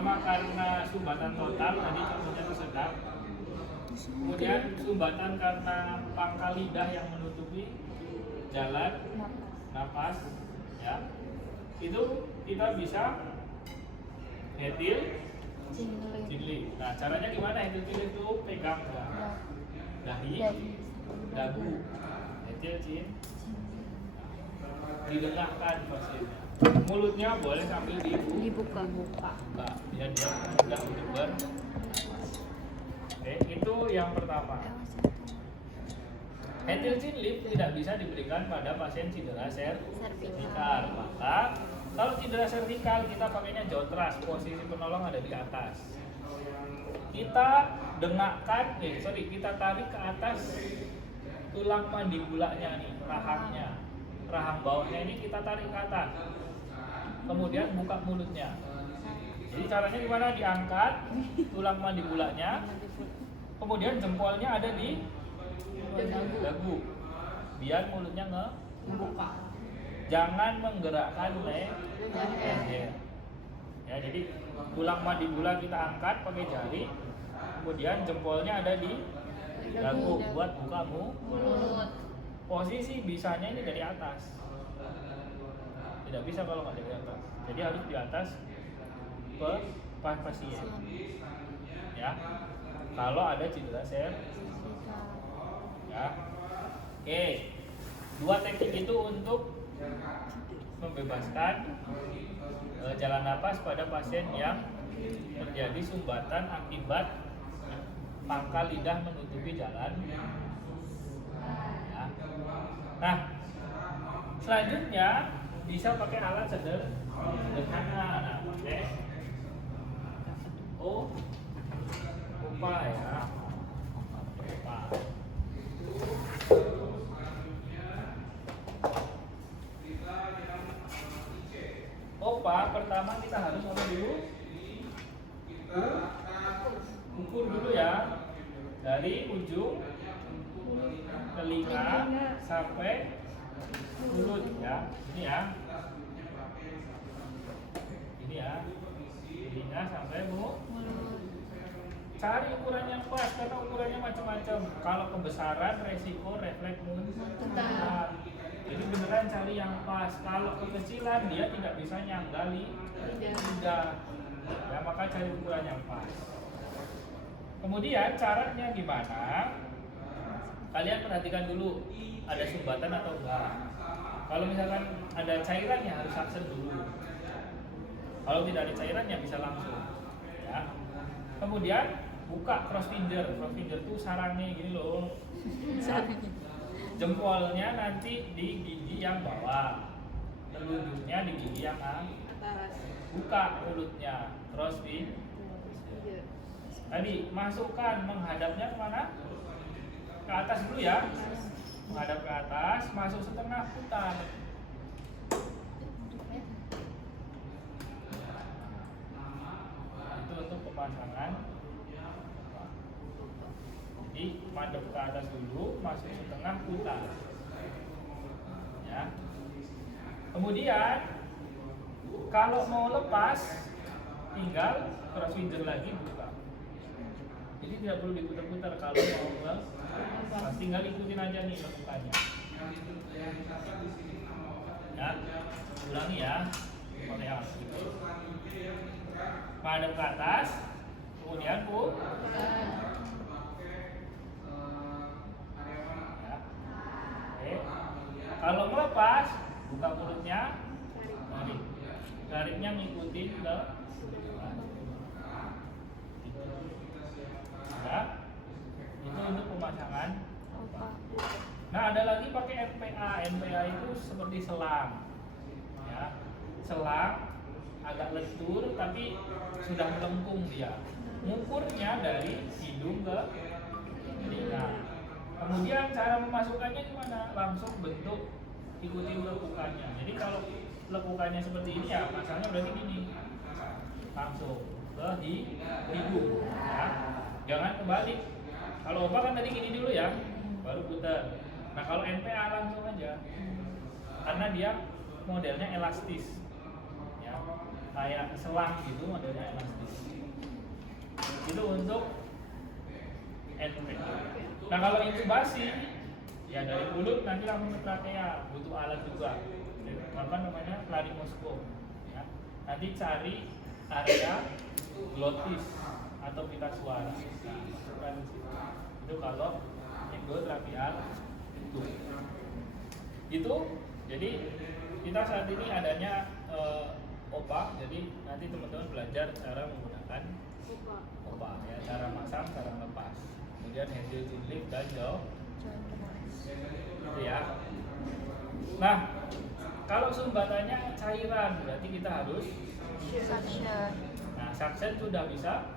pertama karena sumbatan total, tadi contohnya itu sedang. Kemudian sumbatan karena pangkal lidah yang menutupi jalan napas, ya. Itu kita bisa hetil cinli. Nah, caranya gimana hetil cinli itu? Pegang dahi, dagu, hetil cin, didengahkan pasiennya. Mulutnya boleh sambil dibuka, biar dia mudah untuk Oke, itu yang pertama. Hetil chin lip tidak bisa diberikan pada pasien cedera servikal. Maka kalau cedera servikal kita pakainya jotras, posisi penolong ada di atas. Kita dengakkan, kita tarik ke atas tulang mandibulanya nih, rahang bawahnya ini kita tarik ke atas. Kemudian buka mulutnya. Jadi caranya gimana? Diangkat tulang mandibulanya, kemudian jempolnya ada di dagu, biar mulutnya ngebuka. Jangan menggerakkan leher. Ya, jadi tulang mandibula kita angkat pakai jari, kemudian jempolnya ada di dagu buat buka mulut. Posisi bisanya ini dari atas. Tidak bisa kalau nggak dari atas. Jadi harus di atas pasien. Ya. Kalau ada cedera ya. Oke. Dua teknik itu untuk membebaskan jalan napas pada pasien yang terjadi sumbatan akibat pangkal lidah menutupi jalan. Ya. Nah, selanjutnya bisa pakai alat sederhana. Nah, pakai OPA ya. OPA pertama kita harus apa dulu? Ukur dulu ya, dari ujung telinga sampai mulut ya. Ini ya, telinga sampai mulut. Cari ukuran yang pas karena ukurannya macam-macam. Kalau kebesaran resiko refleks muntah. Jadi beneran cari yang pas. Kalau kekecilan dia tidak bisa nyanggali lidah. Ya, maka cari ukuran yang pas. Kemudian caranya gimana? Kalian perhatikan dulu ada sumbatan atau enggak. Kalau misalkan ada cairannya harus aksen dulu. Kalau tidak ada cairannya bisa langsung. Ya. Kemudian buka cross finger. Cross finger itu sarangnya gini loh. Ya. Jempolnya nanti di gigi yang bawah, telunjuknya di gigi yang atas. Buka mulutnya, cross finger. Tadi masukkan menghadapnya kemana? Ke atas dulu ya. Menghadap ke atas, masuk setengah putar. Itu untuk pemasangan. Jadi madep ke atas dulu, masuk setengah putar. Ya. Kemudian kalau mau lepas, tinggal cross finger lagi buka. Jadi tidak perlu diputar-putar kalau mau lepas, tinggal ikutin aja nih lekukannya. Ya, ulangi ya. Korea. Madep ke atas, kemudian kalau melepas, buka mulutnya, gariknya ngikutin ke ya. Itu untuk pemasangan. Nah, ada lagi pakai NPA. NPA itu seperti selang. Ya. Selang agak lentur tapi sudah melengkung dia. Ngukurnya dari hidung ke telinga. Kemudian cara memasukkannya gimana? Langsung bentuk ikuti lekukannya. Jadi kalau lekukannya seperti ini ya, masalahnya berarti gini. Langsung ke hidung. Ya. Jangan kebalik. Kalau OPA kan tadi gini dulu ya, baru putar. Nah kalau NPA langsung aja, karena dia modelnya elastis, ya, kayak selang gitu modelnya elastis. Itu untuk NP. Nah kalau inkubasi ya dari mulut nanti langsung ke trakea, butuh alat juga. Apa namanya? Laryngoscope. Ya. Nanti cari area glotis atau pita suara. Nah, masukkan di situ. Itu kalau endotracheal itu. Itu jadi kita saat ini adanya OPA, jadi nanti teman-teman belajar cara menggunakan OPA ya, cara masang, cara lepas. Kemudian handle lift dan jaw. Gitu ya. Nah, kalau sumbatannya cairan berarti kita harus suction. Nah, suction sudah bisa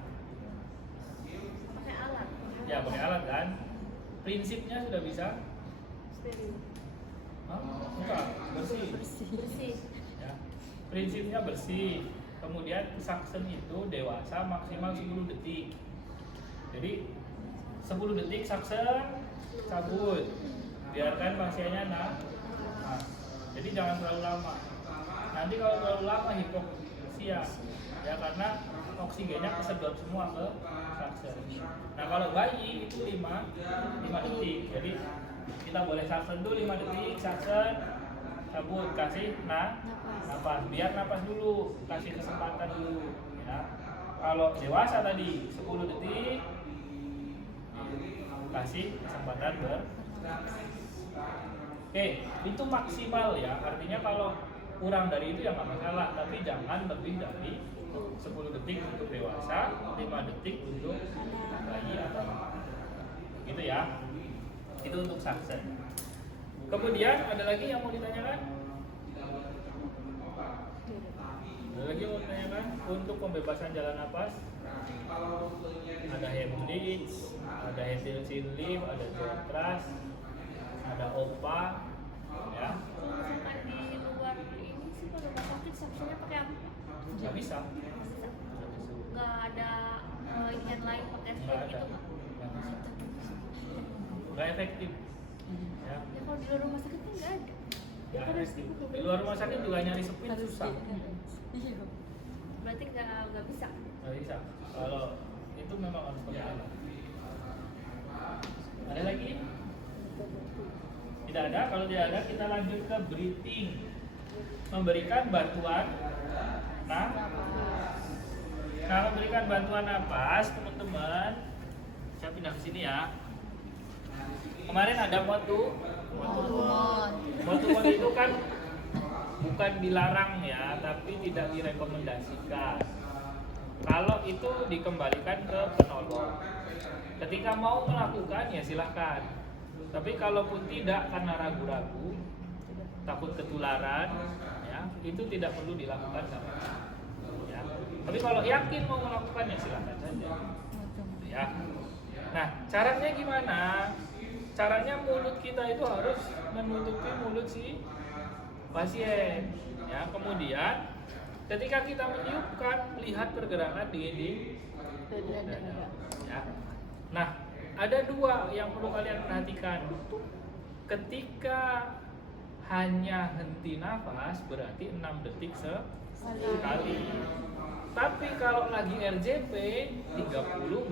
Pakai alat. ya pakai alat kan. Prinsipnya sudah bisa. Steril. Enggak, bersih. Ya. Prinsipnya bersih. Kemudian suction itu dewasa maksimal 10 detik. Jadi 10 detik suction, cabut. Biarkan pasiennya nah. Jadi jangan terlalu lama. Nanti kalau terlalu lama hipoksia ya karena oksigennya kesedot semua ke suction. Nah, kalau bayi itu 5 detik. Jadi kita boleh suction dulu 5 detik, suction, cabut, kasih napas. Biar napas dulu, kasih kesempatan dulu ya. Kalau dewasa tadi 10 detik kasih kesempatan Oke, itu maksimal ya. Artinya kalau kurang dari itu ya nggak masalah, tapi jangan lebih dari 10 detik untuk dewasa, 5 detik untuk bayi atau anak. Gitu ya. Itu untuk suction. Kemudian ada lagi yang mau ditanyakan? Ada lagi yang mau ditanyakan? Untuk pembebasan jalan napas ada Heimlich, ada Henderson lift, ada Jotras, ada OPA ya. Kalau misalkan di luar ini sih kalau rumah sakit suctionnya pakai apa? Nggak bisa. Nggak ada yang lain pakai Nggak strip ada. gitu. Nggak efektif ya. Ya kalau di luar rumah sakit kan nggak ada. Ya Nggak kan harus efektif. dibuka. Di luar rumah sakit juga nyari sepit susah. Iya. Berarti nggak bisa. Nggak bisa. Kalau itu memang harus pakai alat. Ada lagi? Tidak ada. Kalau tidak ada, kita lanjut ke breathing. Memberikan bantuan memberikan bantuan napas, teman-teman. Saya pindah ke sini ya. Kemarin ada motuon itu kan bukan dilarang ya, tapi tidak direkomendasikan. Kalau itu dikembalikan ke penolong. Ketika mau melakukan ya silahkan. Tapi kalaupun tidak karena ragu-ragu, takut ketularan, ya itu tidak perlu dilakukan sama. Ya. Tapi kalau yakin mau melakukan ya silahkan saja. Ya. Nah, caranya gimana? Caranya mulut kita itu harus menutupi mulut si pasien. Ya, kemudian ketika kita meniupkan, lihat pergerakan di dada. Ya. Nah, ada dua yang perlu kalian perhatikan. Ketika hanya henti nafas berarti 6 detik sekali. Tapi kalau lagi RJP 30/2.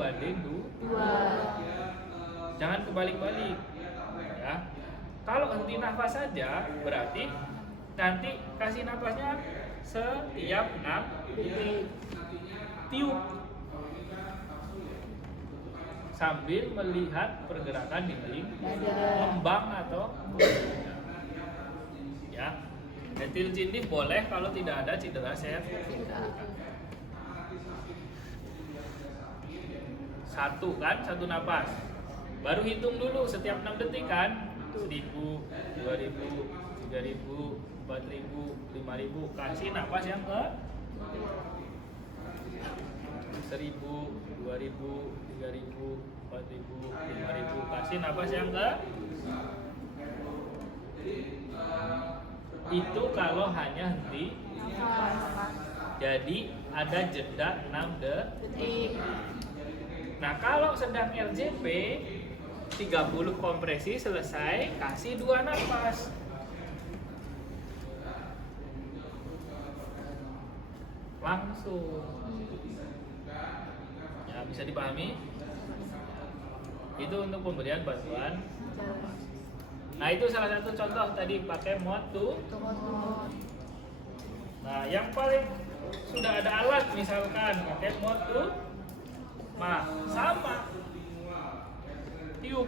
Jangan kebalik-balik. Ya. Kalau henti nafas saja berarti nanti kasih nafasnya setiap 6 detik. Tiup sambil melihat pergerakan dinding lembang atau ya. Detil cindih boleh kalau tidak ada cedera servikal. Satu kan, satu napas. Baru hitung dulu setiap 6 detik kan. 1000, 2000, 3000, 4000, 5000. Kasih napas yang ke 1000, 2000, 3000, 4000, 5000. Kasih napas yang ke itu kalau hanya henti. Jadi ada jeda 6 detik. Nah, kalau sedang RJP 30 kompresi selesai, kasih 2 napas. Langsung. Ya, Bisa dipahami? Itu untuk pemberian bantuan. Nah, itu salah satu contoh tadi pakai mod to. Nah, yang paling sudah ada alat misalkan pakai mod to ma, sama tiup.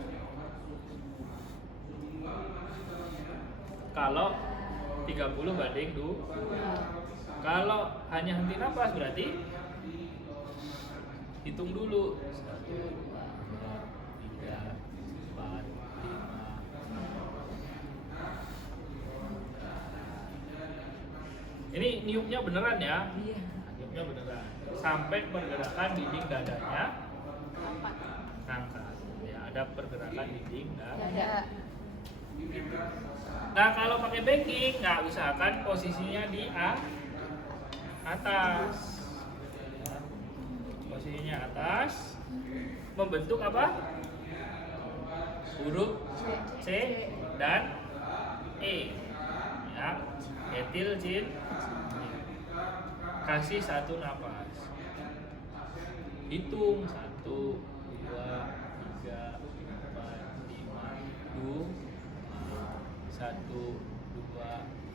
Kalau 30 banding 2. Kalau hanya henti nafas berarti hitung dulu. 1, 2, 3, 4, 5. Ini niupnya beneran ya? Iya. Niupnya beneran. Sampai pergerakan dinding dadanya angkat. Ya, ada pergerakan dinding dada. Nah, kalau pakai backing, nggak usahakan posisinya di atas. Posisinya atas, membentuk apa? Huruf C dan E. Ya, etil cin. Kasih 1 napas. Hitung 1, 2, 3, 4, 5, 2. 1, 2,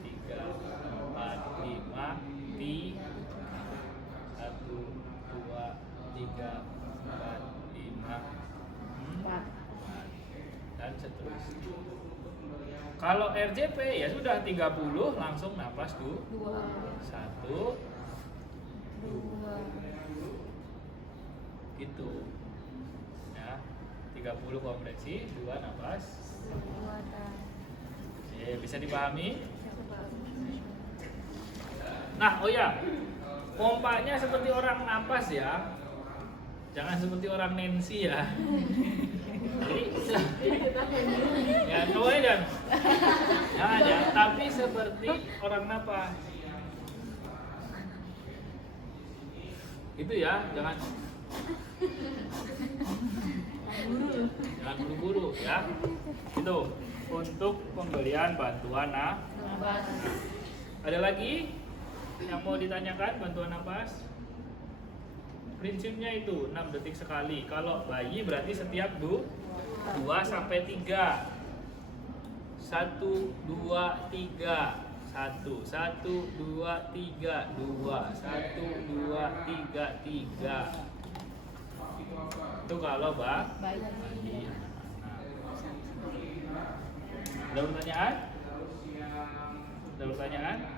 3, 4, 5, 3. 1, 2, 3, 4, 5, 4. Dan seterusnya. Kalau RJP ya sudah 30 langsung napas 2. 1, 2. Gitu. Ya. 30 kompresi, 2 napas. Bisa dipahami? Nah, oh ya, pompanya seperti orang napas ya, jangan seperti orang Nancy ya. Jadi ya cobain dan jangan ya, tapi seperti orang napas. Itu ya, jangan buru-buru ya. Itu untuk pemberian bantuan napas. Ada lagi yang mau ditanyakan bantuan napas? Prinsipnya itu 6 detik sekali. Kalau bayi berarti setiap 2 sampai 3. 1, 2, 3. 1, 1, 2, 3, 2. 1, 2, 3, 3. Itu kalau bayi. Ada pertanyaan? Ada pertanyaan?